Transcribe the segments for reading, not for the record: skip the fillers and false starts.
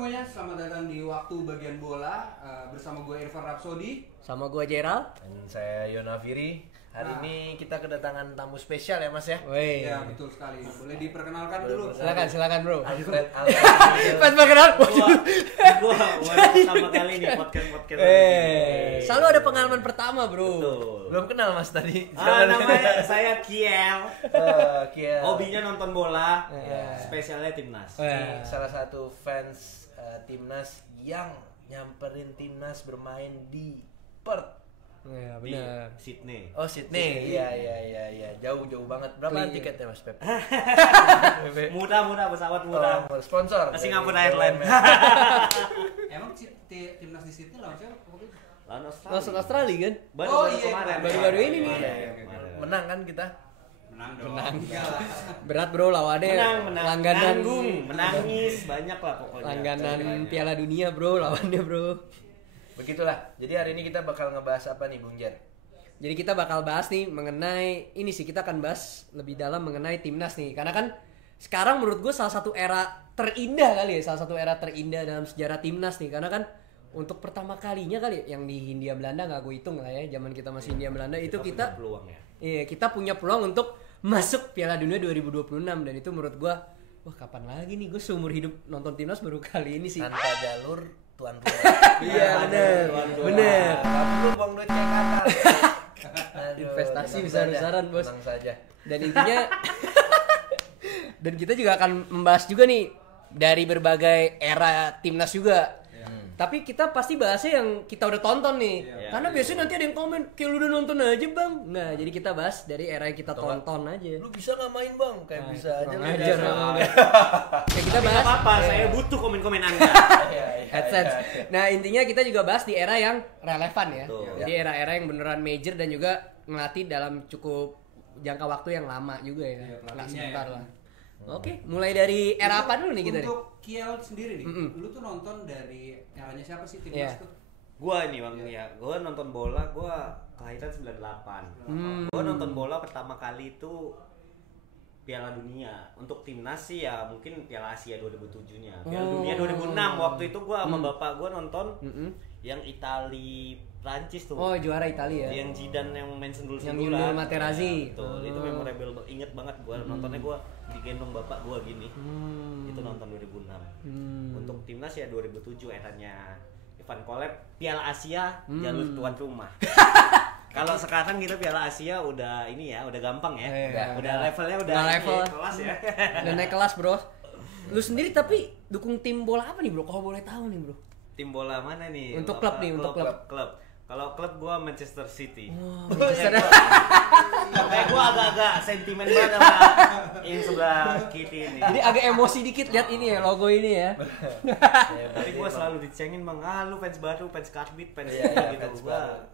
semuanya, selamat datang di Waktu Bagian Bola bersama gue Irfan Rapsodi. Sama gue Gerald. Dan saya Yona Firi. Hari ini kita kedatangan tamu spesial ya Mas ya. Woi. Ya betul sekali. Boleh diperkenalkan dulu. Silakan bro. Alfred. Pas perkenalan. Gua pertama kali nih podcast. Selalu ada pengalaman pertama bro. Betul. Belum kenal Mas tadi. Namanya saya Kiel. Kiel. Hobinya nonton bola. Ya. Spesialnya timnas. Ini salah satu fans timnas yang nyamperin timnas bermain di Perth. Ya Di benar. Sydney. Oh Sydney. Iya. Jauh banget. Berapa tiketnya Mas Pep? Murah pesawat murah. Sponsor. Singapore Airlines. Emang timnas di Sydney lawan siapa? Lawan Langsung Australia kan? Baru kemarin. Baru-baru ini nih. Kemarin. Menang kan kita? Menang dong. Berat bro lawannya. Menang. Langganan. Nanggung, menangis banyak lah pokoknya. Langganan Piala Dunia bro lawannya bro. Begitulah. Jadi hari ini kita bakal ngebahas apa nih Bung Jer? Jadi kita bakal bahas nih mengenai ini sih, kita akan bahas lebih dalam mengenai timnas nih. Karena kan sekarang menurut gue salah satu era terindah kali ya, salah satu era terindah dalam sejarah timnas nih. Karena kan untuk pertama kalinya kali yang di Hindia Belanda, nggak gue hitung lah ya, zaman kita masih Hindia Belanda itu kita punya peluang ya. Iya, kita punya peluang untuk masuk Piala Dunia 2026 dan itu menurut gue, wah kapan lagi nih gue seumur hidup nonton timnas baru kali ini sih. Tanpa jalur tuan rumah. Iya bener. Gak perlu buang duit kayak Qatar. Aduh, Investasi tenang besar-besaran, saja, Bos. tenang saja. Dan intinya dan kita juga akan membahas juga nih dari berbagai era timnas juga. Tapi kita pasti bahasnya yang kita udah tonton nih. Karena biasanya nanti ada yang komen, "Kayak lu udah nonton aja, Bang." Nah, jadi kita bahas dari era yang kita tonton aja. Lu bisa nggak main Bang? Kayak bisa aja. kurang lu ajar bisa. emang. Ya kita bahas. Gak apa-apa, saya butuh komen-komen Anda. Iya. AdSense. Nah, intinya kita juga bahas di era yang relevan ya. Betul. Jadi era-era yang beneran major dan juga ngelatih dalam cukup jangka waktu yang lama juga ya. Iya, Nggak pelatihnya sebentar ya. lah. Oke, mulai dari era apa dulu nih kita nih? Untuk Kiel sendiri nih, lu tuh nonton dari eranya siapa sih timnas Iya. tuh? Gua ini Bang ya, gua nonton bola, gua kelahiran 98. Gua nonton bola pertama kali itu Piala Dunia. Untuk timnas sih ya mungkin Piala Asia 2007-nya. Piala Dunia 2006 waktu itu gua sama bapak gua nonton yang Itali Prancis tuh. Oh, juara Italia ya. Yang Zidane yang main sendul-sendulan. Yang Lionel Materazzi. Ya, betul. Itu memorable, inget banget gua nontonnya, gua digendong bapak gua gini. Itu nonton 2006. Untuk timnas ya 2007 eranya Ivan Kolev, Piala Asia jalur tuan rumah. Kalau sekarang kita Piala Asia udah ini ya, udah gampang ya. Udah levelnya udah level. kelas ya. Udah naik kelas, Bro. Lu sendiri tapi dukung tim bola apa nih, Bro? Kalau boleh tahu nih, Bro. Tim bola mana nih? Untuk klub nih, untuk klub. Klub. Kalau klub gua Manchester City. Manchester. Kayak gua agak-agak sentimen banget sama yang sebelah kiri ini. Jadi agak emosi dikit lihat ini ya, logo ini ya. Tapi gua selalu dicengin Bang, lu fans baru, fans karbit, fans Iya, gitu. fans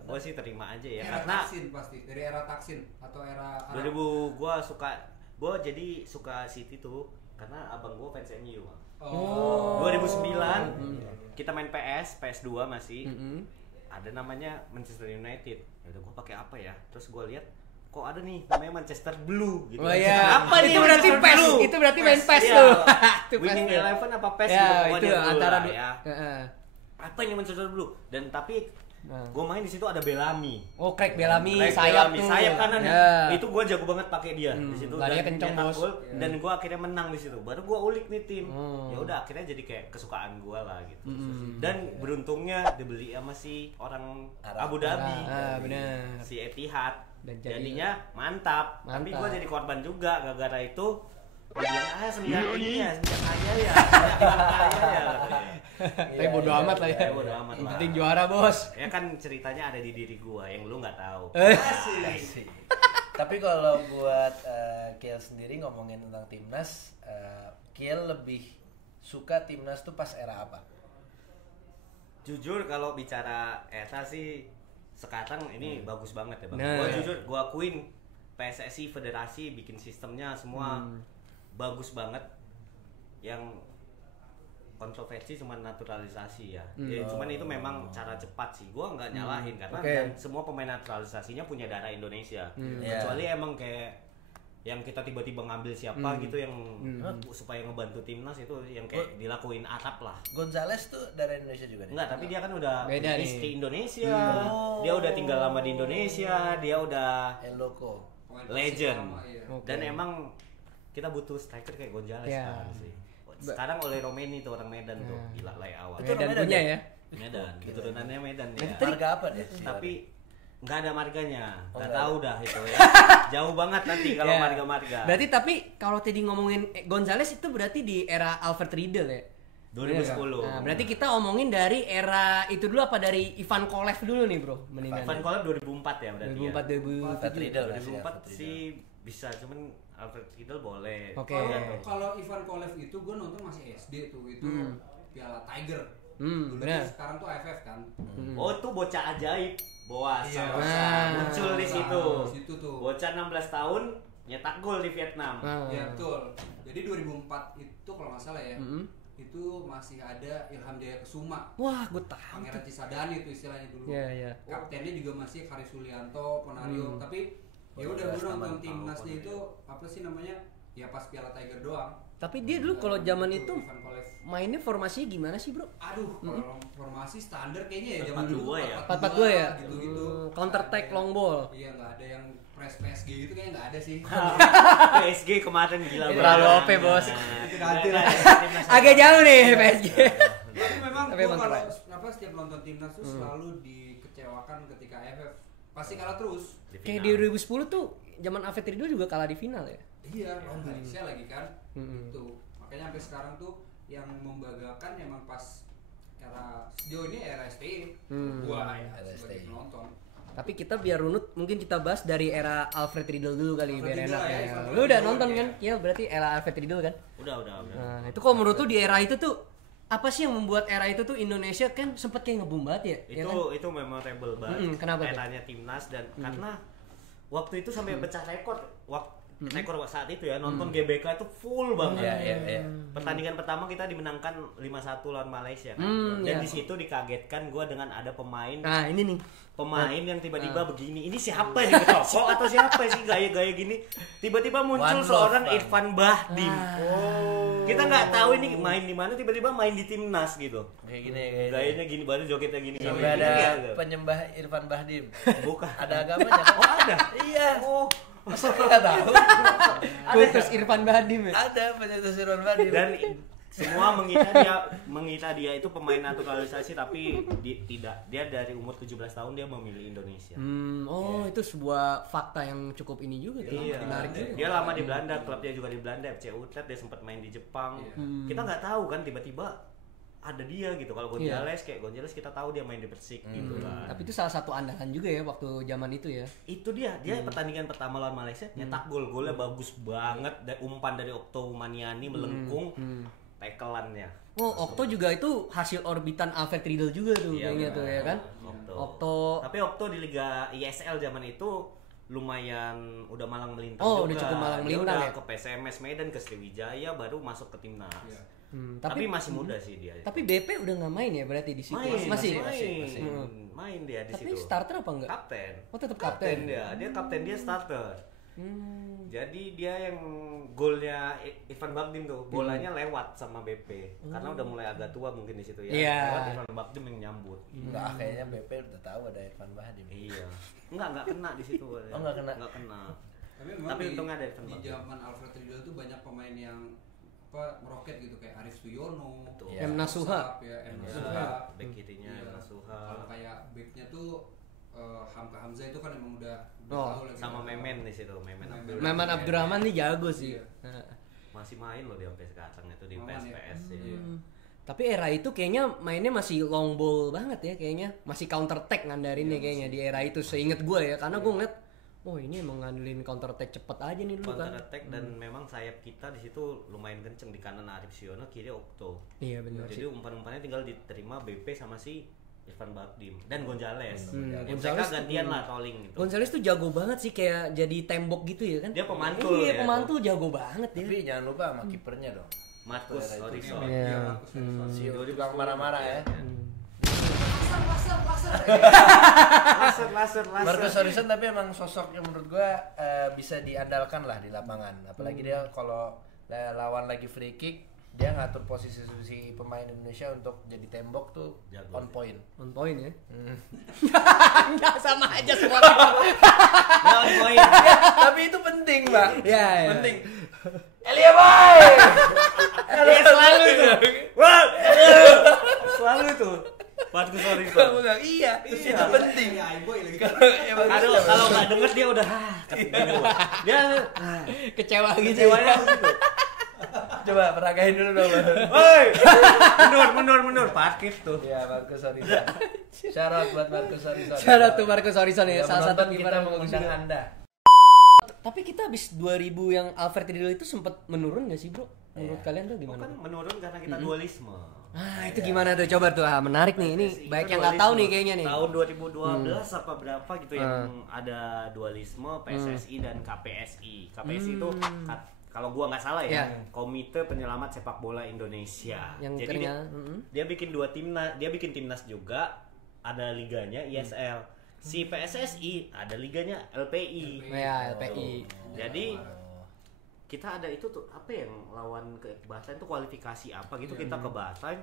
Gua sih terima aja ya. Era Karena Taksin pasti, dari era Taksin atau era 2000 gua jadi suka City tuh karena abang gua fans MU. Oh. 2009 kita main PS2 masih. Ada namanya Manchester United. Ya udah gua pakai apa ya? Terus gua lihat kok ada nih namanya Manchester Blue gitu. Oh iya. Apa nih Itu berarti Manchester PES. Blue? Itu berarti main PES Iya. tuh. Itu PES. Winning tuh. Eleven apa PES Ya, gitu itu pokoknya dulu antara lah ya. Heeh. Apa ini Manchester Blue? Dan tapi Nah. gue main di situ ada Bellamy. Oh, Craig Bellamy, Craig sayap Bellamy, tuh. sayap kanan Ya. itu gue jago banget pakai dia di situ. larinya Dan kenceng, nyetak Bos. gol, dan gue akhirnya menang di situ. Baru gue ulik nih tim. Oh. Ya udah akhirnya jadi kayak kesukaan gue lah gitu. Dan beruntungnya dibeli sama si orang Abu Dhabi. Benar. Si Etihad. Dan Jadinya mantap. Tapi Mantap. gue jadi korban juga gara-gara itu. Gue bilang semenjak ini ya, semenjak kaya ya, semenjak kaya ya. Tapi bodo amat lah ya. Bodo amat Yang lah. penting juara, Bos. Ya kan ceritanya ada di diri gua yang lu nggak tahu. Asik. Tapi kalau buat Kiel sendiri ngomongin tentang timnas, Kiel lebih suka timnas tuh pas era apa? Jujur kalau bicara ETA sih sekarang ini bagus banget ya Bang. Nah. Gua jujur gua akuin PSSI federasi bikin sistemnya semua bagus banget. Yang kontroversi cuma naturalisasi ya. Cuman itu memang cara cepat sih. Gua nggak nyalahin karena Oke. dan semua pemain naturalisasinya punya darah Indonesia. Kecuali emang kayak yang kita tiba-tiba ngambil siapa gitu yang supaya ngebantu timnas itu yang kayak dilakuin Atap lah. Gonzales tuh dari Indonesia juga nih? Enggak, tapi dia kan udah Beda nih. di Indonesia. Dia udah tinggal lama di Indonesia, dia udah El Loco. Pemain legend. klasik lama, iya. Oke. Dan emang kita butuh striker kayak Gonzales Ya. sekarang sih. Sekarang oleh Romeni tuh orang Medan tuh, gila lah ya awal. Itu Medan Medan punya ya? ya. Medan, keturunannya Medan ya. Harga apa dia? Tapi nggak ada marganya, nggak nggak tahu dah itu ya. Jauh banget nanti kalau Ya. marga-marga. Berarti tapi kalau tadi ngomongin Gonzales itu berarti di era Alfred Riedel ya. 2010. Nah, berarti kita omongin dari era itu dulu apa dari Ivan Kolev dulu nih, Bro? Mendingan. Van Kolab 2004 ya berarti 2004 ya. 2007. Riedel. 2004 sih bisa, cuman Alfred Riedel boleh. Oke. Kalau Ivan Kolev itu gue nonton masih SD tuh, itu Piala Tiger. Dulu benar. tuh, sekarang tuh AFF kan. Oh, itu bocah ajaib. Boas Iya. muncul di situ. Di situ tuh. Bocah 16 tahun nyetak gol di Vietnam. Nah. Ya betul. Jadi 2004 itu kalau nggak salah ya, itu masih ada Ilham Jaya Kesuma, Wah, gue tahu. Pangeran Cisadane itu istilahnya dulu. Iya, iya. Kaptennya juga masih Haris Sulianto, Ponario. Tapi ya udah gue nonton timnasnya itu apa sih namanya? Ya pas Piala Tiger doang. Tapi dia dulu kalau zaman itu Ivan Kolev. mainnya formasinya gimana sih, Bro? Aduh, kalau formasi standar kayaknya ya zaman 4-4-2 dulu ya? 4-4-2 ya? Gitu-gitu. Counter attack long ball. Iya, nggak ada yang press PSG gitu kayaknya nggak ada sih. PSG kemarin gila banget. Terlalu OP, Bos. Itu nanti lah. Agak jauh nih PSG. Tapi memang Tapi gua emang kalau keren. apa setiap nonton timnas tuh selalu dikecewakan ketika AFF pasti kalah terus. Kayak di 2010 tuh zaman Alfred Riedel juga kalah di final ya. Iya, lawan Malaysia lagi kan. Itu. Makanya sampai sekarang tuh yang membanggakan emang pas era sejauh ini era STI. Gua ya Era sebagai STI. penonton. Tapi kita biar runut mungkin kita bahas dari era Alfred Riedel dulu kali Alfred biar Riedel enak ya, ya. Ivan Lu udah Riedel, nonton ya. kan? Iya, berarti era Alfred Riedel kan? Udah. Nah, itu kalau menurut tuh di era itu tuh apa sih yang membuat era itu tuh Indonesia kan sempet kayak ngebum banget ya? Ya kan? Itu memorable banget. Kenapa tuh? Eranya timnas dan karena waktu itu sampai pecah rekor. Rekor saat itu ya nonton GBK itu full banget. Iya. Pertandingan pertama kita dimenangkan 5-1 lawan Malaysia kan. iya. Dan di situ dikagetkan gue dengan ada pemain Nah, ini nih. yang tiba-tiba begini. Ini siapa ini Ketoko atau siapa sih gaya-gaya gini? Tiba-tiba muncul One seorang love, Bang. Irfan Bahdim. Kita nggak tahu ini main di mana, tiba-tiba main di timnas gitu. Kayak gini kayak Gayanya gini, baru jogetnya gini. Sampai ada Iya. penyembah Irfan Bahdim. Bukan. Ada agamanya kan? Oh ada. Iya. Oh. Masa nggak tahu? Kultus Irfan Bahdim ya. Ada pencetus Irfan Bahdim. Dan semua mengira dia itu pemain naturalisasi tapi tidak. Dia dari umur 17 tahun dia memilih Indonesia. Itu sebuah fakta yang cukup ini juga tuh. Iya. Menarik juga. Dia lama di Belanda, klubnya juga di Belanda, FC Utrecht, dia sempat main di Jepang. Kita nggak tahu kan tiba-tiba ada dia gitu. Kalau Gonzales kita tahu dia main di Persik gitu kan. Tapi itu salah satu andalan juga ya waktu zaman itu ya. Itu dia pertandingan pertama lawan Malaysia nyetak golnya bagus banget, umpan dari Okto Maniani melengkung, tackle-annya. Oh, Okto juga itu hasil orbitan Alfred Riedel juga tuh Iya, kayaknya benar. tuh ya kan. Okto. Tapi Okto di Liga ISL zaman itu lumayan udah malang melintang Oh, juga. udah cukup malang Dia melintang udah ya? ke PSMS Medan, ke Sriwijaya, baru masuk ke timnas. Iya. Tapi masih muda sih dia. Tapi BP udah nggak main ya berarti di situ. masih masih. main dia di Tapi situ. starter apa enggak? Kapten. Oh, tetap Kapten kapten. kapten dia starter. Jadi dia yang golnya Irfan Bahdim tuh bolanya lewat sama BP karena udah mulai agak tua mungkin di situ ya. Iya. Lewat Irfan Bahdim yang nyambut. Enggak, kayaknya BP udah tahu ada Irfan Bahdim. Iya. Enggak kena di situ. Oh, nggak kena. Enggak kena. Tapi memang Tapi untungnya ada Irfan di Bahdim. zaman Alfred Riedel tuh banyak pemain yang meroket gitu kayak Arif Suyono, Betul. Ya. M. Nasuha. M. Ya, Nasuha. back kirinya Iya. Nasuha. Kalau kayak backnya tuh Hamka Hamzah itu kan emang udah Oh, tahu lah Sama gitu. Memen di situ, Memen Abdurrahman. Maman Abdurrahman nih jago sih. Iya. Masih main loh dia sampai sekarang itu di Maman ya? PSPS ya. Iya. Tapi era itu kayaknya mainnya masih long ball banget ya kayaknya. Masih counter attack ngandarinnya kayaknya di era itu seinget gue ya. Karena gue ngeliat oh ini emang ngandelin counter attack cepet aja nih dulu Counter kan. attack dan memang sayap kita di situ lumayan kenceng, di kanan Arif Siono, kiri Okto. Iya benar Jadi sih. umpan-umpannya tinggal diterima BP sama si Irfan Bahdim dan Gonzales. Gonzales Mereka tuh- gantian lah trolling gitu. Gonzales tuh jago banget sih kayak jadi tembok gitu ya kan. Dia pemantul Iya, ya, pemantul jago banget dia. Tapi jangan lupa sama kipernya dong. Marcus Itu Horizon. Iya. Marcus Horizon. Si tukang marah-marah ya. Iya. Laser. Marcus Horizon tapi emang sosok yang menurut gua bisa diandalkan lah di lapangan. Apalagi dia kalau lawan lagi free kick, dia ngatur posisi pemain Indonesia untuk jadi tembok tuh Jago. on point. On point ya. Enggak sama aja semua. Ya, on point. Tapi itu penting, Mbak. Ya. Penting. Elia boy. Selalu itu. Wah. Selalu itu. Marcus Horizon. Iya, itu penting. Ya, boy lagi. Aduh, kalau nggak denger dia udah dia Kecewa gitu. kecewanya gitu. Coba peragain dulu dong. Woi, mundur parkir tuh. Iya, Marcus Horizon. Syarat buat Marcus Horizon. Syarat tuh Marcus Horizon ya, Yang salah satu menonton kiper kita yang bagus mengundang juga. Anda. Tapi kita habis 2000 yang Alfred Riedel itu sempat menurun nggak sih, Bro? Menurut kalian tuh gimana? Kan menurun karena kita dualisme. Ah, itu gimana tuh? Coba tuh, menarik nih. Ini banyak yang nggak tahu nih kayaknya nih. Tahun 2012 apa berapa gitu yang ada dualisme PSSI dan KPSI. KPSI itu kalau gua nggak salah ya, Komite Penyelamat Sepak Bola Indonesia. Yang Jadi kerennya, dia bikin dua timnas, dia bikin timnas juga, ada liganya ISL. Si PSSI ada liganya LPI. Ya, LPI. Jadi kita ada itu tuh apa yang lawan ke Bahrain tuh kualifikasi apa gitu kita ke Bahrain.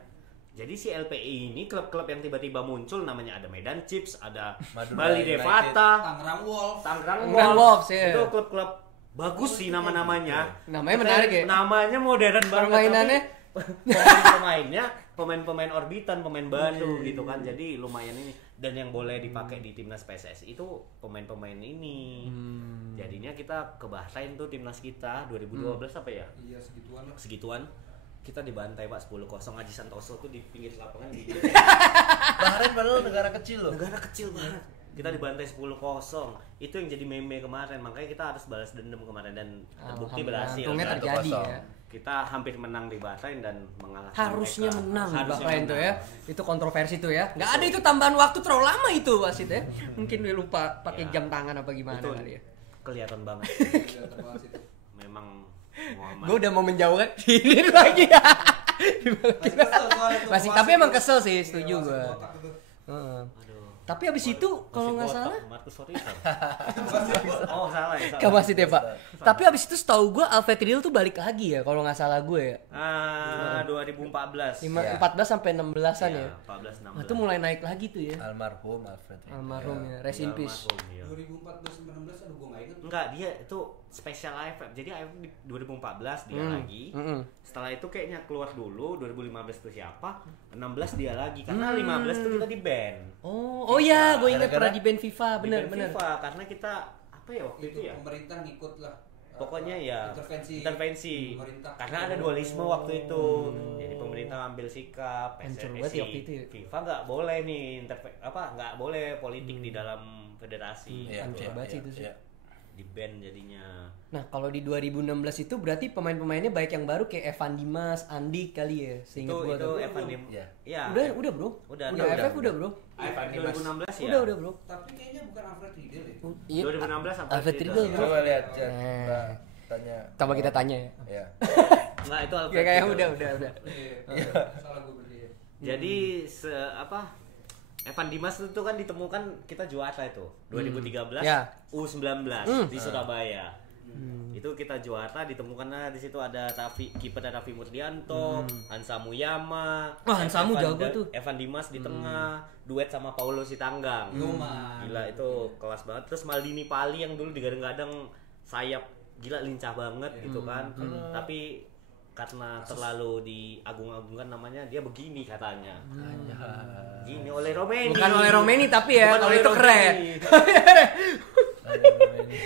Jadi si LPI ini klub-klub yang tiba-tiba muncul namanya ada Medan Chips, ada Madura Bali United, Devata, Tangerang Wolves. Tangerang Tangerang Wolves. Wolves, ya. Itu klub-klub bagus sih nama-namanya. Namanya menarik ya. Namanya modern banget. Permainannya? tapi pemain-pemainnya pemain-pemain orbitan, pemain baru gitu kan. Jadi lumayan ini. Dan yang boleh dipakai di timnas PSSI itu pemain-pemain ini. Jadinya kita ke Bahrain tuh timnas kita 2012 apa ya? Iya, segituan lah. Segituan. Kita dibantai Pak 10-0. Aji Santoso tuh di pinggir lapangan gitu. Bahrain padahal negara kecil loh. Negara kecil banget. Kita dibantai 10-0. Itu yang jadi meme kemarin. Makanya kita harus balas dendam kemarin dan terbukti berhasil. Untungnya kan? terjadi ya. Kita hampir menang di Bahrain dan mengalahkan Harusnya mereka. menang di Harusnya Bahrain tuh menang. ya. Itu kontroversi tuh ya. Nggak ada itu tambahan waktu terlalu lama itu wasit ya. Mungkin dia lupa pakai Ya. jam tangan apa gimana Itu kali ya. kelihatan banget. Iya, terbalas itu. Memang Muhammad. Gue udah mau menjauhkan ini lagi ya. Masih kesel soal itu. Masih, tapi emang kesel sih, setuju Iya, gue. wasit botak itu. Aduh. Tapi abis itu kalau nggak salah Marcus Horizon. Oh, salah ya. ke wasit ya Pak. Tapi abis itu setahu gue Alfred Riedel tuh balik lagi ya kalau nggak salah gue ya. 2014. 14 sampai 16-an ya. 14 16. Nah, itu mulai naik lagi tuh ya. Almarhum Alfred Riedel. Almarhum ya, rest in peace. 2014 sampai 16 aduh gua enggak inget. Enggak, dia itu spesial AFF. Jadi AFF di 2014 dia lagi. Setelah itu kayaknya keluar dulu 2015 itu siapa? 16 dia lagi karena 15 tuh kita di ban. Oh ya, gue ingat Gara-gara pernah di band FIFA, Di ban bener. FIFA karena kita apa ya waktu itu ya? Pemerintah ngikut lah. Pokoknya ya intervensi. Pemerintah. Karena ada dualisme waktu itu. Jadi pemerintah ambil sikap, Hancur banget ya waktu itu ya. FIFA nggak boleh nih nggak boleh politik di dalam federasi. Hancur banget sih itu sih. Di ban jadinya. Nah, kalau di 2016 itu berarti pemain-pemainnya baik yang baru kayak Evan Dimas, Andi kali ya, seingat Itu gua tuh. Evan Dim. Iya. Ya. Udah bro. Udah, FF udah bro. Evan 2016 ya. Udah bro. Tapi kayaknya bukan Alfred Riedel ya. Iya. 2016 sampai Alfred Riedel, bro. Coba lihat chat. Eh. Tanya. Coba kita tanya ya. Ya. Enggak itu Alfred. Ya kayak Riedel. udah. Iya. Salah gua berarti ya. Jadi Evan Dimas itu kan ditemukan kita juara itu 2013 Ya. U19 di Surabaya. Itu kita juara ditemukannya di situ ada kiper Raffi Murdianto, Hansa Muyama. Wah, Hansamu Evan jago tuh. Evan Dimas di tengah, duet sama Paulo Sitanggang. Yoman. Gila itu kelas banget. Terus Maldini Pali yang dulu digadang-gadang sayap gila lincah banget gitu kan. Tapi karena terlalu diagung-agungkan namanya dia begini katanya. Gini oleh Romeni. Bukan oleh Romeni tapi ya, Bukan kalau oleh itu keren. Romeni.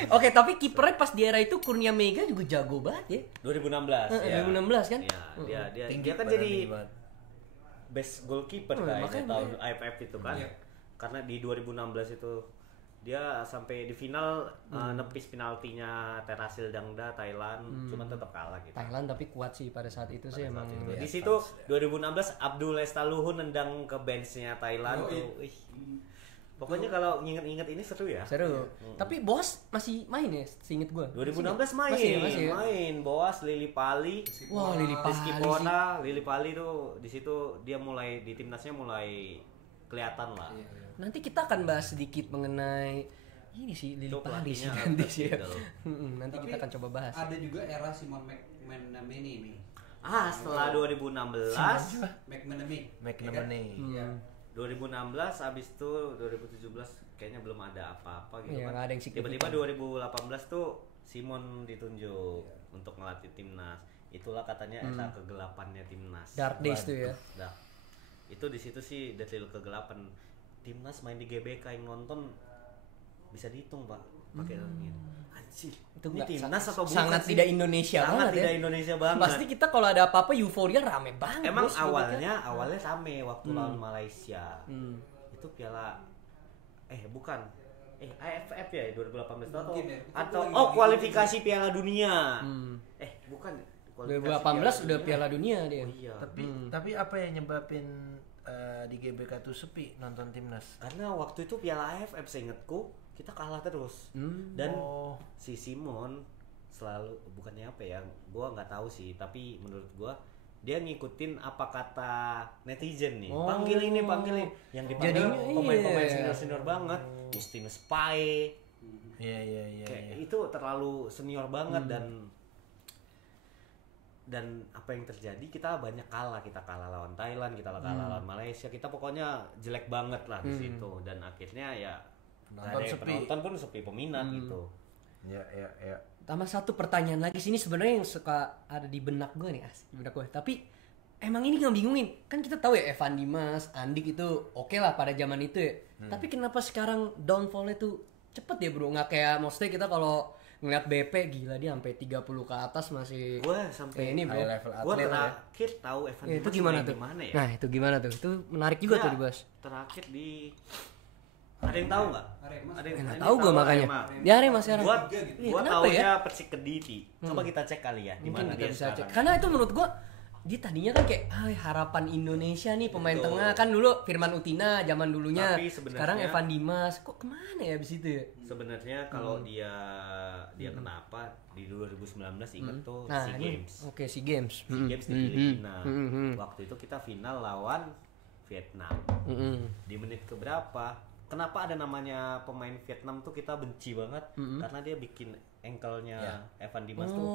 Oke, tapi kipernya pas di era itu Kurnia Mega juga jago banget ya. 2016 ya. 2016 kan? Iya, dia Tinggi kan badannya jadi banget. best goalkeeper Oh, kayaknya makanya. tahun AFF itu kan. Iya. Karena di 2016 itu dia sampai di final nepis penaltinya Terasil Dangda Thailand, cuman tetap kalah gitu. Thailand tapi kuat sih pada saat itu sih emang. itu. Di situ 2016 Abdul Lestaluhu nendang ke benchnya Thailand tuh. Ih. Pokoknya kalau nginget-nginget ini seru ya. Seru. Tapi Bos masih main ya, seinget gua. 2016 main, Masih ya? main Boas, Lili Pali, Wah, Lili Pali Rizky sih. Pona, Lili Pali tuh di situ dia mulai di timnasnya mulai kelihatan lah. Nanti kita akan bahas sedikit mengenai ini sih Lili Itu Pali sih pelatihnya nanti sih ya. Arsenal. Nanti Tapi kita akan coba bahas. Ada juga era Simon McManamy nih. Setelah 2016 McManamy. Iya. 2016 abis itu 2017 kayaknya belum ada apa-apa gitu Iya, kan. nggak ada yang signifikan. Tiba-tiba 2018 tuh Simon ditunjuk untuk ngelatih timnas. Itulah katanya era kegelapannya timnas. Dark Days tuh ya. Nah, itu di situ sih detail kegelapan timnas main di GBK yang nonton bisa dihitung pak pakai ini. Anjir, Itu ini nggak- timnas atau bukan sangat sih? tidak Indonesia Sangat banget tidak ya. Indonesia banget. Pasti kita kalau ada apa-apa euforia rame banget. Emang bos, gitu kan. awalnya rame waktu lawan Malaysia. Itu piala bukan AFF ya 2018 atau Mungkin ya. Itu atau lagi kualifikasi Piala Dunia. kan. Bukan. 2018 udah Piala Dunia dia. Oh iya. Tapi apa yang nyebabin di GBK tuh sepi nonton timnas? Karena waktu itu Piala AFF seingetku kita kalah terus. Dan si Simon selalu bukannya apa ya, gua nggak tahu sih, tapi menurut gua dia ngikutin apa kata netizen nih. Panggil ini yang dipanggil Jadinya pemain-pemain iya. senior banget. Justin Spy. Iya. Kayak itu terlalu senior banget dan apa yang terjadi kita banyak kalah. Kita kalah lawan Thailand, kita kalah lawan Malaysia. Kita pokoknya jelek banget lah di situ dan akhirnya ya penonton pun sepi peminat gitu. Iya. Tambah satu pertanyaan lagi sini sebenarnya yang suka ada di benak gue nih, asik di benak gue. Tapi emang ini yang bingungin. Kan kita tahu ya Evan Dimas, Andik itu oke lah pada zaman itu ya. Tapi kenapa sekarang downfall-nya tuh cepet ya bro? Nggak kayak maksudnya kita kalau ngeliat BP gila dia sampai 30 ke atas masih Gue sampai ini bro. High level gue atlet ya. terakhir tahu Evan Ya, itu Dimas gimana main tuh? di mana ya? Nah itu gimana tuh? Itu menarik juga Dia tuh dibahas. Terakhir di ada yang tahu nggak? Arema. Ada yang Nggak tahu gue makanya. Dia Arema sekarang. Gua Iya, gua kenapa taunya ya? Persik Kediri. Coba kita cek kali ya di Mungkin mana kita dia bisa cek. sekarang. Karena itu menurut gua dia tadinya kan kayak harapan Indonesia nih pemain Betul. tengah kan dulu Firman Utina zaman dulunya. Tapi sebenarnya- Sekarang Evan Dimas. Kok kemana ya abis itu ya? Sebenarnya kalau dia kenapa di 2019 ingat tuh Nah SEA ini Games. oke SEA Games. SEA Games di Filipina. Waktu itu kita final lawan Vietnam. Di menit keberapa? Kenapa ada namanya pemain Vietnam tuh kita benci banget? Karena dia bikin ankle-nya Evan Dimas tuh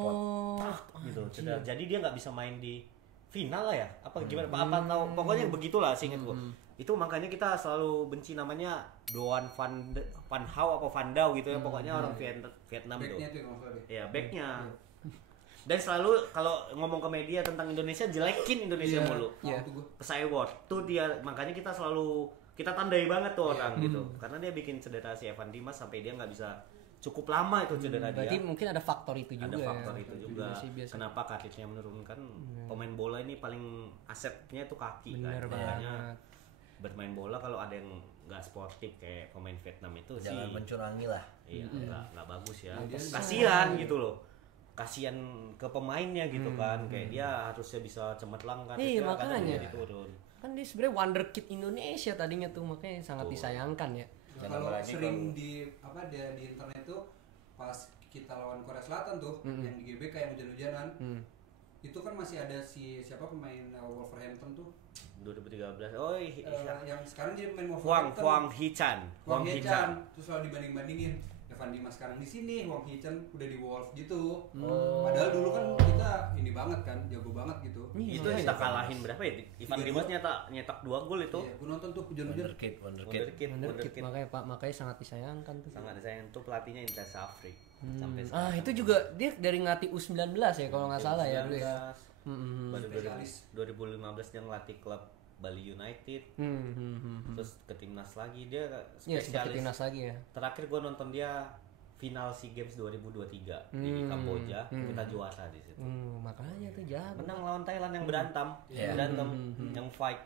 patah gitu. Jadi dia nggak bisa main di final lah ya? Apa gimana? Apa tahu? Pokoknya begitulah seingatku. Itu makanya kita selalu benci namanya Doan Van Hau apa Van Dau gitu ya. Pokoknya orang Vietnam tuh. Backnya tuh kalau nggak salah deh. Ya, backnya. Dan selalu kalau ngomong ke media tentang Indonesia jelekin Indonesia mulu. Iya. Waktu gua. Ke Sayward tuh dia, makanya kita selalu kita tandai banget tuh orang gitu. Karena dia bikin cedera si Evan Dimas sampai dia nggak bisa cukup lama itu cedera Berarti dia. mungkin ada faktor itu juga. Ada faktor ya. itu juga. sih, biasa. Kenapa kakinya menurunkan? Pemain bola ini paling asetnya itu kaki Bener kan. Makanya banget. bermain bola kalau ada yang nggak sportif kayak pemain Vietnam itu Jangan sih mencurangi lah. iya nggak bagus ya. Dia Kasihan gitu loh. Kasihan ke pemainnya gitu kan. Kayak dia harusnya bisa cemerlang kan. Iya, Terus dia kadang makanya. jadi turun. Kan dia sebenarnya wonderkid Indonesia tadinya tuh makanya sangat disayangkan ya. Nah, kalau sering di internet tuh pas kita lawan Korea Selatan tuh yang di GBK yang hujan-hujanan itu kan masih ada siapa pemain Wolverhampton tuh 2013. yang sekarang jadi pemain Huang Wolverhampton Hee-chan. Huang Hee-chan terus selalu dibanding-bandingin Evan Dimas sekarang di sini Huang Hee-chan udah di Wolves gitu padahal dulu kan kita ini banget kan jago banget gitu Itu kita kalahin berapa ya? Ivan Dimas nyetak 2 gol itu. iya, gue nonton tuh hujan-hujan Wonderkid. Wonderkid makanya sangat disayangkan tuh. Sangat disayang tuh pelatihnya Indra Safri. Sampai Itu juga dia dari ngelatih U19 ya kalau nggak salah ya dulu ya. Baru Spesialis. 2015 dia ngelatih klub Bali United. Terus ke timnas lagi dia Iya seperti spesialis. timnas lagi ya. Terakhir gue nonton dia final SEA Games 2023 di Kamboja, kita juara di situ. Makanya tuh jago. Menang lawan Thailand yang berantem, yang fight.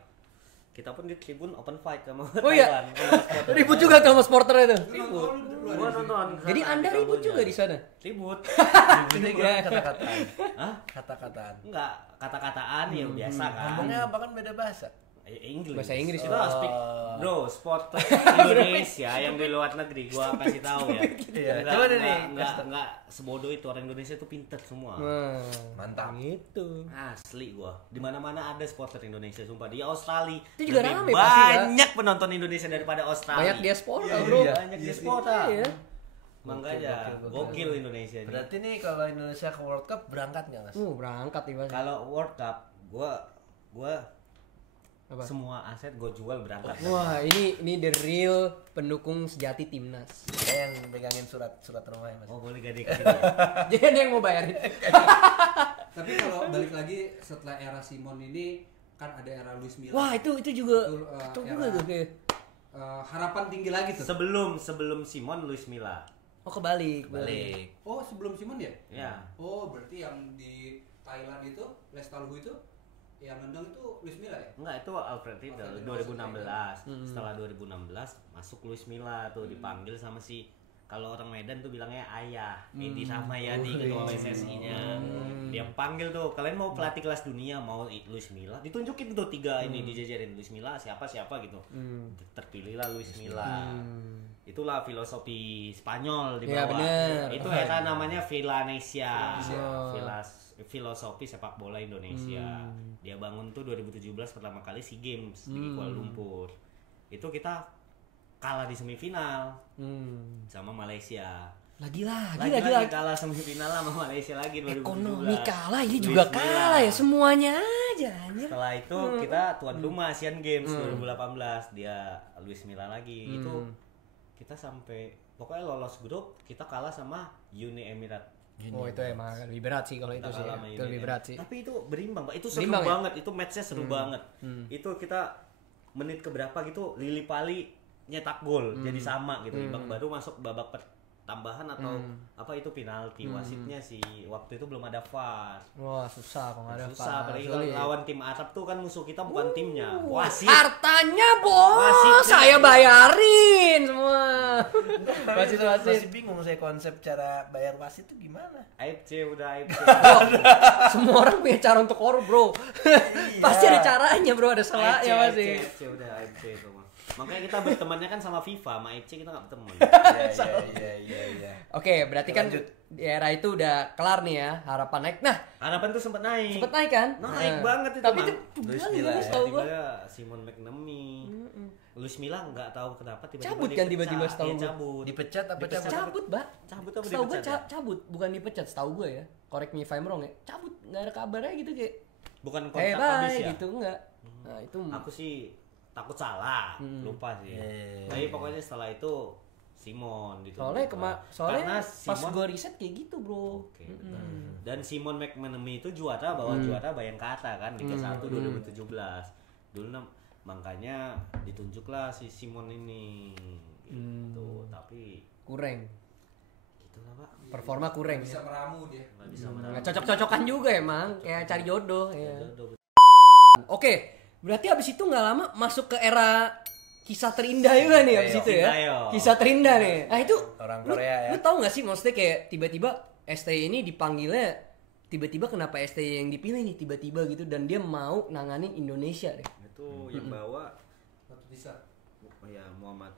Kita pun di tribun open fight sama Oh iya. Thailand. sama supporter. Ribut juga sama supporter itu. Ribut. Gua nonton. Jadi Anda ribut juga di sana. Ribut. Ini kata-kataan. Hah? Kata-kataan. Enggak, kata-kataan ya biasa kan. Ngomongnya apa kan beda bahasa? English. Bahasa Inggris itu itu. speak bro, sport Indonesia yang di luar negeri gua kasih tahu ya. Iya, coba deh nih. Enggak sebodoh itu, orang Indonesia tuh pinter semua. Nah, Mantap. gitu. Asli gua. Di mana-mana ada supporter Indonesia sumpah. Di Australia Itu juga lebih rame pasti, Kak. banyak penonton Indonesia daripada Australia. Banyak diaspora, Iya, bro. iya. Banyak diaspora. Iya. Makanya Gokil. gokil Indonesia ini. Berarti nih kalau Indonesia ke World Cup berangkat nggak, Mas? Berangkat nih Mas. Kalau World Cup gua Apa? semua aset gue jual berangkat. Wah, ini the real pendukung sejati timnas. Saya yang pegangin surat rumah ya, Mas. Oh boleh gak dikasih? Jadi ada yang mau bayarin. Tapi kalau balik lagi setelah era Simon ini kan ada era Luis Milla. Wah, itu juga Itu, itu juga era- tuh kayak. Harapan tinggi lagi tuh. Sebelum Simon, Luis Milla. Oh, kebalik. Balik. Oh, sebelum Simon ya? Ya. Oh, berarti yang di Thailand itu, Lestaluhu itu yang nendang itu Luis Milla ya? Enggak, itu Alfred Riedel Alfred Riedel 2016. Setelah 2016 masuk Luis Milla tuh dipanggil sama si, kalau orang Medan tuh bilangnya ayah, Edi Rahmayadi ketua PSSI-nya. Dia panggil tuh, kalian mau pelatih kelas dunia, mau Luis Milla, ditunjukin tuh 3 ini dijajarin Luis Milla siapa gitu. Terpilihlah Luis Milla. Itulah filosofi Spanyol di Iya, bawah. bener. Itu era namanya Villanesia. Oh. Filosofi sepak bola Indonesia. Dia bangun tuh 2017 pertama kali SEA Games di Kuala Lumpur. Itu kita kalah di semifinal sama Malaysia. Lagi Kalah semifinal sama Malaysia lagi 2017. Ekonomi kalah, ini Luis juga Milla. kalah ya semuanya aja anjir. Setelah itu kita tuan rumah Asian Games 2018, dia Luis Milla lagi. Itu kita sampai pokoknya lolos grup, kita kalah sama Uni Emirat. Oh, itu emang lebih berat sih kalau itu Kita sih. kalah sama Itu Uni lebih Emirat. berat sih. Tapi itu berimbang, Pak. Itu seru Berimbang ya? banget. Itu matchnya seru banget. Itu kita menit keberapa gitu Lili Pali nyetak gol jadi sama gitu. Imbang baru masuk babak tambahan atau apa itu penalti. Wasitnya sih waktu itu belum ada VAR. Wah, susah kalau nggak ada Susah, VAR. apalagi kalau Sulit. lawan tim Arab tuh kan musuh kita bukan timnya, wasit. Hartanya bos, Wasitnya. saya bayarin semua. Wasit. Masih bingung saya konsep cara bayar wasit itu gimana? AFC udah AFC. Semua orang punya cara untuk korup bro. Pasti ada caranya bro, ada salahnya masih. AFC udah AFC itu mah. Makanya kita bertemannya kan sama FIFA, sama AFC kita nggak berteman. Iya. Oke, berarti kan Lanjut. di era itu udah kelar nih ya, harapan naik. Nah, Harapan tuh sempet naik. sempet naik kan? Naik Nah, banget itu, Tapi Mang. itu Luis gimana Milla ya, ya, setahu gua. Tiba-tiba Simon McNamee. Luis Milla nggak tahu kenapa tiba-tiba Cabut kan tiba-tiba setahu Iya, gua. cabut. Dipecat apa Dipecat. cabut? Cabut, Mbak. Cabut apa Setahu gua dipecat ya? cabut, bukan dipecat, setahu gua ya. Correct me if I'm wrong ya. Cabut, nggak ada kabarnya gitu kayak. Bukan Eh, kontrak bye habis ya? gitu enggak. Nah, itu Aku sih takut salah, lupa sih. Iya. Tapi pokoknya setelah itu Simon gitu. soalnya Karena pas Simon gua riset kayak gitu, Bro. Oke, benar. Dan Simon McManamy itu juara juara Bayangkara kan Liga 1 2017. Dulu makanya ditunjuklah si Simon ini gitu. Tapi Kurang. gitulah, Pak. Performa kurang. Bisa Ya. meramu dia. Nggak bisa Nggak cocok-cocokan juga emang, kayak cari jodoh ya. menang. Oke, berarti abis itu nggak lama masuk ke era kisah terindah juga nih abis itu ya. Sintayong. Kisah terindah nih. Nah itu Orang lu- Korea ya. Lu tahu nggak sih maksudnya kayak tiba-tiba STY ini dipanggilnya tiba-tiba kenapa STY yang dipilih nih tiba-tiba gitu dan dia mau nanganin Indonesia deh. Itu yang bawa Batu bisa. ya Muhammad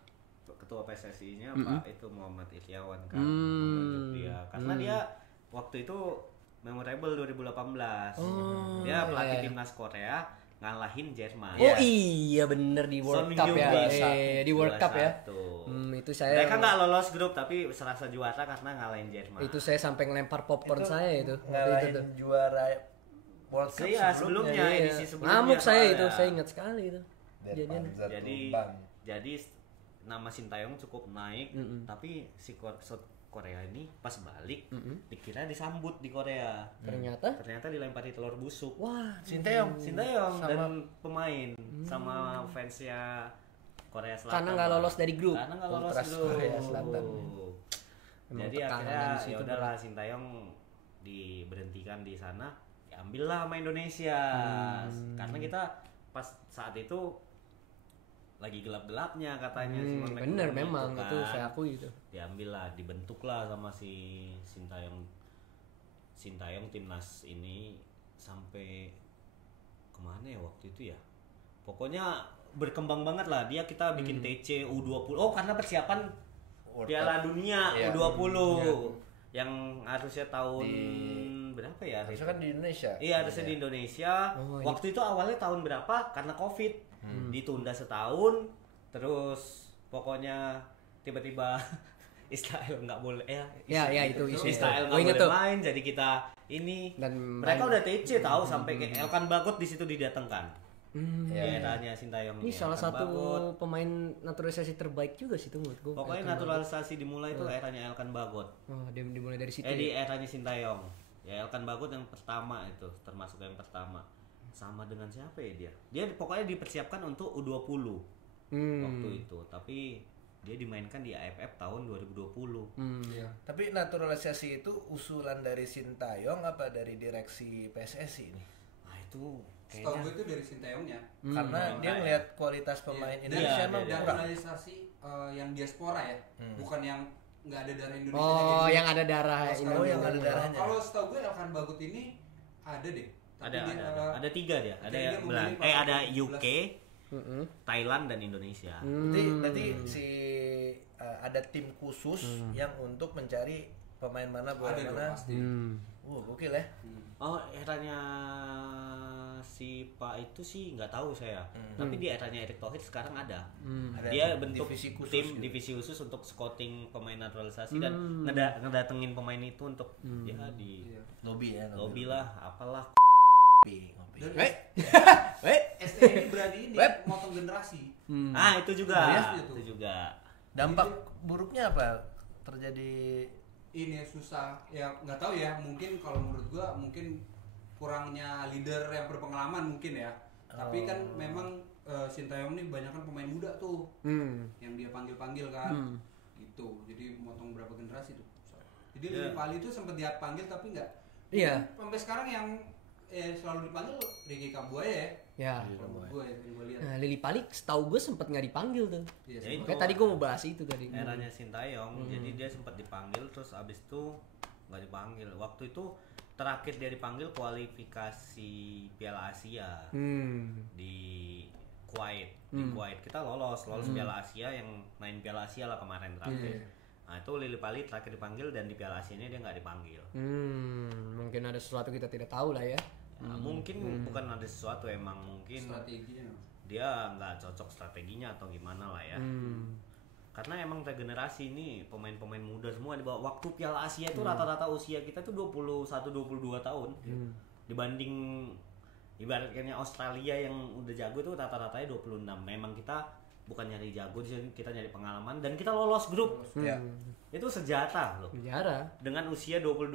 ketua PSSI-nya Pak itu Muhammad Iriawan kan menunjuk dia karena dia waktu itu memorable 2018 dia pelatih iya. timnas Korea ngalahin Jerman. Oh iya bener di Son World Cup ya. Heung-min Di World Cup ya. 2-1. Itu saya Mereka nggak lolos grup tapi serasa juara karena ngalahin Jerman. itu saya sampai ngelempar popcorn saya itu. Waktu itu ngalahin tuh. juara World Cup Iya, sebelumnya Iya. edisi sebelumnya. Ngamuk saya soalnya. itu, saya ingat sekali itu. Jerman Jadi Bang. jadi nama Sintayong cukup naik tapi si Korea ini pas balik dikira disambut di Korea. Ternyata dilempari telur busuk. Wah, Sintayong Sintayong dan pemain sama fansnya Korea Selatan. karena nggak lolos dari grup. Karena nggak lolos Ultras grup. Korea Selatan. Emang Jadi tekanan akhirnya di situ ya udahlah Sintayong diberhentikan di sana, diambillah sama Indonesia. Karena kita pas saat itu lagi gelap-gelapnya katanya Simon bener McManamy memang kan. itu saya akui itu. Diambil lah, dibentuklah sama si Sintayong timnas ini sampai kemana ya waktu itu ya, Pokoknya berkembang banget lah dia, kita bikin TC U20. Oh, karena persiapan Piala Dunia U20 yang harusnya tahun berapa ya? Harusnya kan di Indonesia. Iya, harusnya di Indonesia. Waktu itu awalnya tahun berapa? Karena Covid. Ditunda setahun. Terus pokoknya tiba-tiba Israel nggak boleh itu Israel nggak boleh main, jadi kita ini dan mereka udah TC tahu sampai kayak Elkan Bagot di situ didatangkan. Eranya Sintayong ini salah satu pemain naturalisasi terbaik juga sih itu menurut gue. Pokoknya naturalisasi dimulai itu eranya Elkan Bagot. Dia dimulai dari situ. Di eranya Sintayong. Ya Elkan Bagot yang pertama itu, termasuk yang pertama. Sama dengan siapa ya dia? Dia pokoknya dipersiapkan untuk U20 waktu itu, tapi dia dimainkan di AFF tahun 2020. Tapi naturalisasi itu usulan dari Sintayong apa dari direksi PSSI ini? Nah itu setahu gue itu dari Sintayongnya. Karena dia ngeliat kualitas pemain Indonesia emang kurang. Naturalisasi yang diaspora ya, bukan yang nggak ada darah Indonesia. Oh, yang ada darah Indonesia. Yang ada darahnya. Kalau setahu gue Elkan Bagot ini ada deh. Ada 3 dia. Ada yang ada UK, Thailand dan Indonesia. Berarti si ada tim khusus yang untuk mencari pemain mana buat mana. Gokil ya. Oh, eranya si Pak itu sih nggak tahu saya. Tapi di eranya Erick Thohir sekarang ada. Dia bentuk divisi khusus untuk scouting pemain naturalisasi dan ngedatengin pemain itu untuk lobby lah, apalah. STI berani ini motong generasi. Itu juga. Dampak buruknya apa terjadi? Ini susah ya, nggak tahu ya, mungkin kalau menurut gua mungkin kurangnya leader yang berpengalaman mungkin ya. Tapi kan memang Sintayong ini banyak kan pemain muda tuh yang dia panggil kan gitu, jadi motong berapa generasi tuh. Jadi Lili Pali itu sempat dia panggil tapi nggak sampai sekarang yang selalu dipanggil Ricky Kambuaya ya. Gue lihat. Nah, Lili Pali setahu gue sempat nggak dipanggil tuh. Kayak tadi gue mau bahas itu tadi. Eranya Sintayong, jadi dia sempat dipanggil terus abis itu nggak dipanggil. Waktu itu terakhir dia dipanggil kualifikasi Piala Asia di Kuwait. Di Kuwait kita lolos Piala Asia, yang main Piala Asia lah kemarin terakhir. Nah itu Lili Pali terakhir dipanggil dan di Piala Asia-nya dia nggak dipanggil. Mungkin ada sesuatu kita tidak tahu lah ya. Mungkin bukan ada sesuatu, emang mungkin strateginya dia nggak cocok strateginya atau gimana lah ya. Karena emang regenerasi ini pemain-pemain muda semua di bawah. Waktu Piala Asia itu rata-rata usia kita tuh 21-22 tahun. Dibanding ibaratnya Australia yang udah jago tuh rata-ratanya 26. Memang kita bukan nyari jago, kita nyari pengalaman dan kita lolos grup. Itu sejarah loh. Sejarah. Dengan usia 22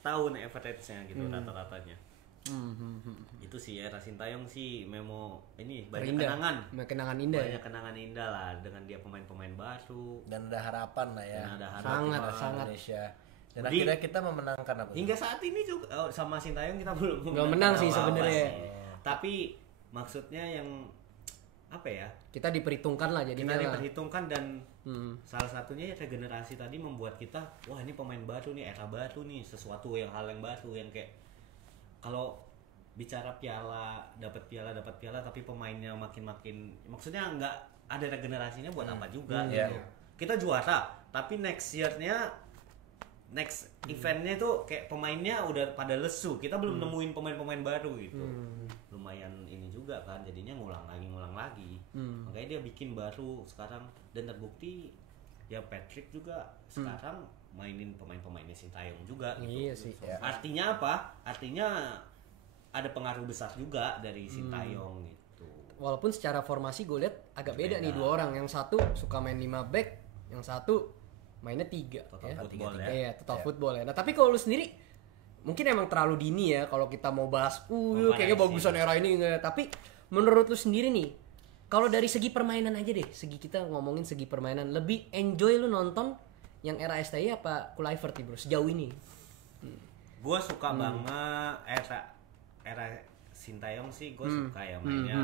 tahun average-nya gitu rata-ratanya. Itu sih era Sintayong sih ini banyak kenangan indah. Banyak kenangan indah lah dengan dia pemain-pemain baru dan ada harapan lah ya. Sangat Indonesia. Dan akhirnya kita memenangkan apa? Hingga saat ini juga sama Sintayong kita belum menang sih sebenarnya. Tapi maksudnya yang apa ya? Kita diperhitungkan lah jadinya. Kita diperhitungkan dan salah satunya regenerasi tadi membuat kita, wah ini pemain baru nih, era baru nih, sesuatu hal yang baru yang kayak kalau bicara dapat piala tapi pemainnya makin maksudnya nggak ada regenerasinya buat apa juga gitu. Kita juara tapi next eventnya tuh kayak pemainnya udah pada lesu, kita belum nemuin pemain-pemain baru gitu. Lumayan ini juga kan, jadinya ngulang lagi. Makanya dia bikin baru sekarang dan terbukti ya Patrick juga sekarang mainin pemain-pemainnya Sintayong juga gitu. Iya sih. Artinya apa? Artinya ada pengaruh besar juga dari Sintayong gitu. Walaupun secara formasi gue lihat agak beda nih dua orang. Yang satu suka main 5 back, yang satu mainnya 3. Total football ya. Iya, total football ya. Nah, tapi kalau lu sendiri mungkin emang terlalu dini ya kalau kita mau bahas kayaknya bagusan era ini enggak. Tapi menurut lu sendiri nih, kalau dari segi permainan aja deh, kita ngomongin segi permainan, lebih enjoy lu nonton yang era STI apa Kluivert nih bro sejauh ini? Gua suka banget era Sintayong sih, gue suka ya mainnya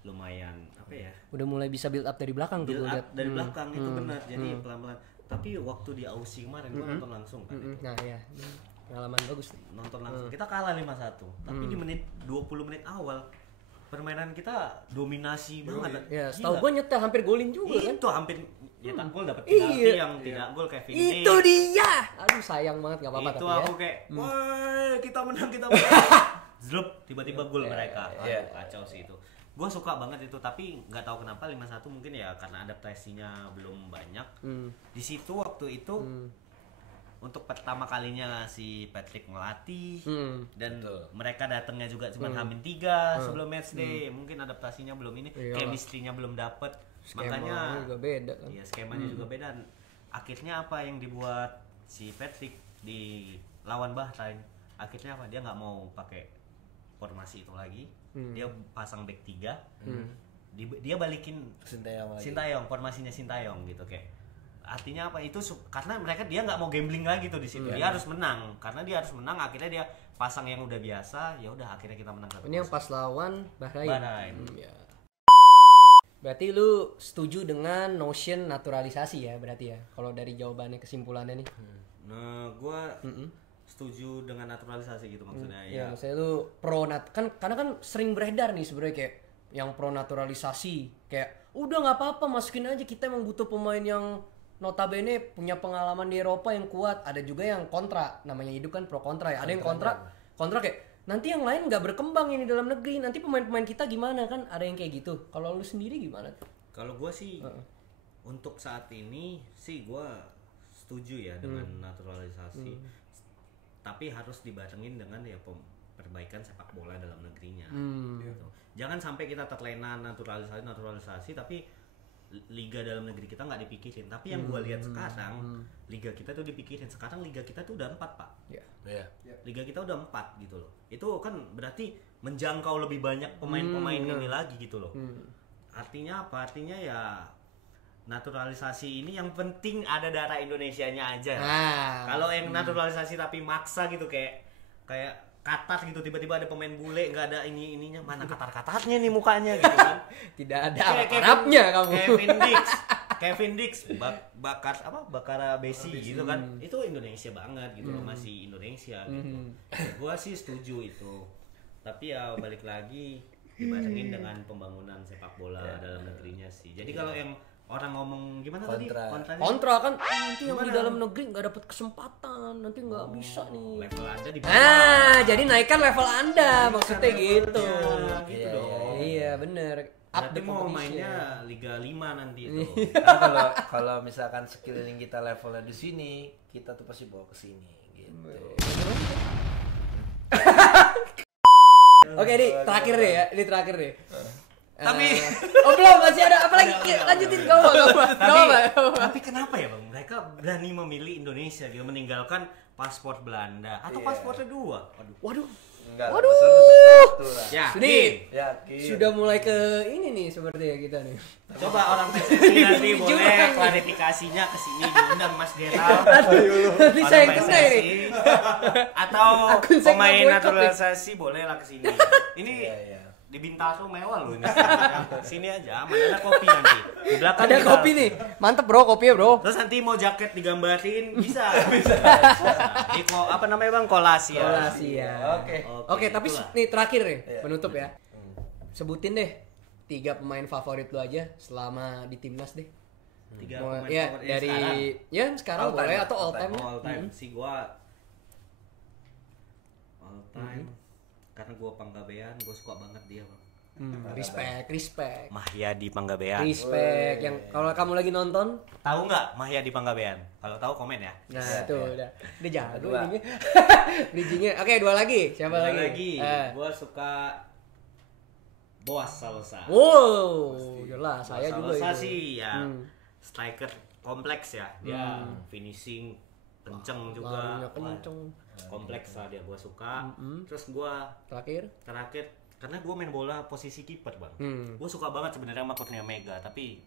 lumayan apa ya? Udah mulai bisa build up dari belakang tuh. Build up dari belakang itu benar, jadi pelan-pelan. Tapi waktu di Aussie kemarin gue nonton langsung kan. Nah ya, pengalaman bagus. Nonton langsung. Kita kalah 5-1. Tapi di 20 menit awal permainan kita dominasi banget. Ya, setahu gue nyetel hampir golin juga kan. Itu hampir nyetak gol dapat penalti yang tidak gol Kevin Dick. Itu dia. Aduh sayang banget nggak apa-apa Itu tapi aku ya. kayak, wah kita menang. Zlup, tiba-tiba gol mereka. Aduh, kacau sih itu. Gue suka banget itu, tapi nggak tahu kenapa 5-1 mungkin ya karena adaptasinya belum banyak. Di situ waktu itu untuk pertama kalinya si Patrick melatih dan mereka datangnya juga cuma H-3 sebelum match day. Mungkin adaptasinya belum ini, chemistry-nya belum dapet. Makanya juga beda kan. Iya, skemanya juga beda. Akhirnya apa yang dibuat si Patrick di lawan Bahrain? Akhirnya apa? Dia nggak mau pakai formasi itu lagi. Dia pasang back 3. Dia balikin Sintayong, formasinya Sintayong gitu kayak. Artinya apa? Itu karena dia nggak mau gambling lagi tuh di situ. Dia harus menang. Karena dia harus menang, akhirnya dia pasang yang udah biasa. Ya udah akhirnya kita menang 1-0. Ini yang pas lawan Bahrain. Ya. Berarti lu setuju dengan notion naturalisasi ya berarti ya. Kalau dari jawabannya kesimpulannya nih. Nah, gua setuju dengan naturalisasi gitu maksudnya. Ya, saya lu pro karena kan sering beredar nih sebenarnya kayak yang pro naturalisasi kayak udah nggak apa-apa masukin aja, kita emang butuh pemain yang notabene punya pengalaman di Eropa yang kuat. Ada juga yang kontra, namanya hidup kan pro kontra ya. Ada yang kontra kayak nanti yang lain nggak berkembang ini dalam negeri, nanti pemain-pemain kita gimana kan, ada yang kayak gitu. Kalau lu sendiri gimana tuh? Kalau gue sih untuk saat ini sih gue setuju ya dengan naturalisasi, tapi harus dibarengin dengan ya perbaikan sepak bola dalam negerinya. Gitu. Jangan sampai kita terlena naturalisasi tapi liga dalam negeri kita nggak dipikirin. Tapi yang gue lihat sekarang liga kita tuh dipikirin. Sekarang liga kita tuh udah 4 pak. Liga kita udah 4 gitu loh. Itu kan berarti menjangkau lebih banyak pemain-pemain ini lagi gitu loh. Artinya apa? Artinya ya naturalisasi ini yang penting ada darah Indonesianya aja. Kalau yang naturalisasi tapi maksa gitu kayak Qatar gitu, tiba-tiba ada pemain bule nggak ada ininya, mana Qatar-Qatarnya nih mukanya gitu kan. Tidak ada Arabnya kamu. Kevin Dix Bakara Besi gitu kan. Itu Indonesia banget gitu loh, masih Indonesia gitu. Gua sih setuju itu. Tapi ya balik lagi dibarengin dengan pembangunan sepak bola dalam negerinya sih. Jadi kalau yang orang ngomong gimana kontra kan nanti yang di dalam negeri nggak dapat kesempatan, nanti nggak bisa nih. Level Anda di jadi naikkan level Anda maksudnya gitu. Gitu dong. Iya bener. Berarti mau mainnya Liga 5 nanti itu. Karena kalau misalkan sekeliling kita levelnya di sini, kita tuh pasti bawa ke sini gitu. Oke, terakhir deh. Tapi belum, masih ada apa lagi? Lanjutin kamu. Tapi kenapa ya Bang? Mereka berani memilih Indonesia gitu, meninggalkan paspor Belanda atau paspornya 2? Waduh. Waduh. Yakin. Sudah mulai ke ini nih sepertinya kita nih. Coba orang PSSI nanti boleh klarifikasinya ke sini, diundang Mas Gerald. Nanti saya yang kena ini. Atau pemain naturalisasi bolehlah ke sini. Ini di Bintaro mewah loh ini. Sini aja, mana ada kopi nanti. Di belakang ada kopi nih. Mantep bro, kopinya bro. Terus nanti mau jaket digambarin bisa. Di apa namanya Bang? Kolasi ya. Oke, tapi nih terakhir nih, penutup ya. Sebutin deh 3 pemain favorit lu aja selama di timnas deh. 3 pemain favorit dari sekarang boleh atau all time. All time sih gua all time. Karena gue Panggabean, gue suka banget dia Bang. Respect. Mahyadi Panggabean. Respect. Yang kalau kamu lagi nonton, tahu nggak Mahyadi Panggabean? Kalau tahu komen ya. Nah itu udah jago ininya. Bridgingnya. Oke, 2 lagi. Siapa lagi? Gue suka Boas Salosa. Wow, jelas. Saya juga. Salosa sih ya. Striker kompleks ya. Dia finishing kenceng juga. Kenceng. Kompleks lah dia, gue suka. Terus gue terakhir karena gue main bola posisi kiper Bang. Gue suka banget sebenarnya sama Kurnia Mega, tapi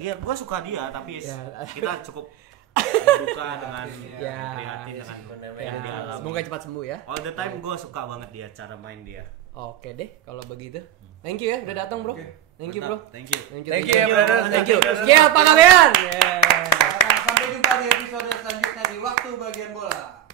iya gue suka dia, tapi kita cukup buka dengan prihatin dengan yang di alam. Semoga cepat sembuh ya. All the time gue suka banget dia, cara main dia. Oke deh kalau begitu. Thank you ya udah datang bro. Thank you bro. Thank you ya brother. Thank you. Ya Panggabean. Sampai jumpa di episode selanjutnya di Waktu Bagian Bola.